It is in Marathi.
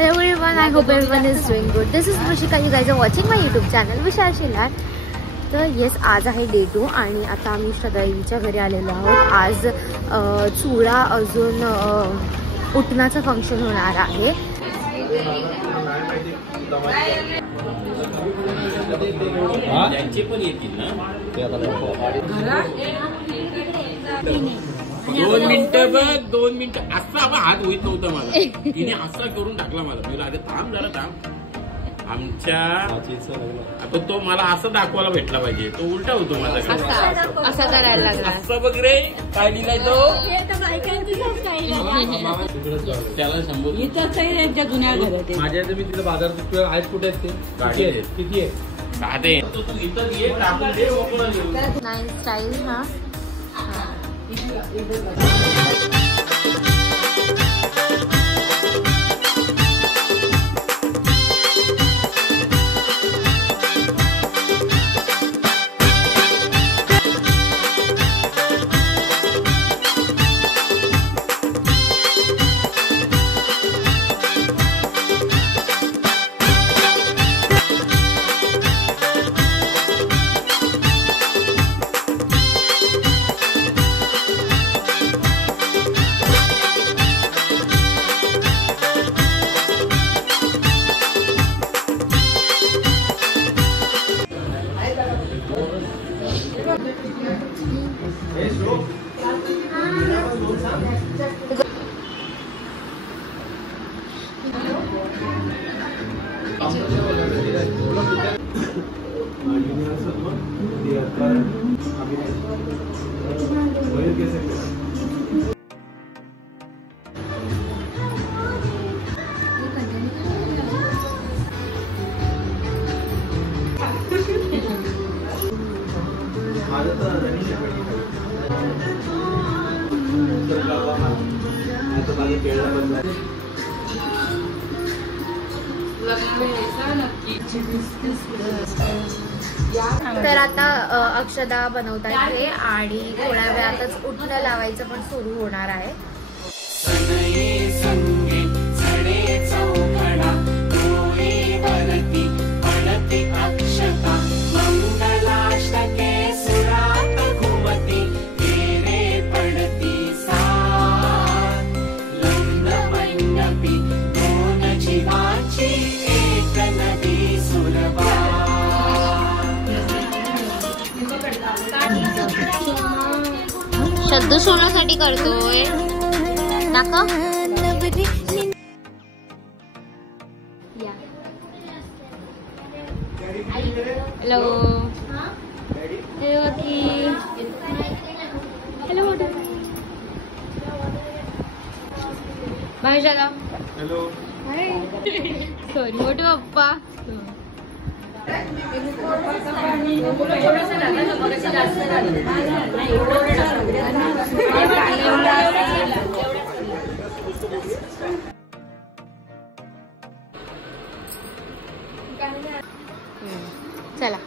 Hello everyone, I hope everyone is doing good. This is Rushika. You guys are watching my YouTube channel विशाल शिलार. तर येस, आज आहे डे 2 आणि आता आम्ही श्रद्धाईच्या घरी आलेलो आहोत. आज चुडा अजून उठण्याचं फंक्शन होणार आहे. पण येतील ना 2 मिनिटं बघ 2 मिनिटं असा हात होईत नव्हता मला. तिने असा करून टाकला मला. मी अरे थांब जरा थांब. आमच्या आता तो मला असं दाखवायला भेटला पाहिजे. तो उलटा होतो माझा असा करायला लागला. असं बघ रे काय लिहिलाय तो. त्याला शंभर जुन्या घरात माझ्या मी तिला बाजारात आज कुठे आहेत ते गाडी आहेत किती आहे साधे इथं ये टाकून दे मोकळं नाईन स्टाईल. हा तर आता अक्षदा बनवतात हे आणि थोड्या वेळातच उठणं लावायचं पण सुरू होणार आहे. शब्द सोडण्यासाठी करतोय नाका. हॅलो हॅलो बाहेर जागा. हॅलो सॉरी मोठे पप्पा. चला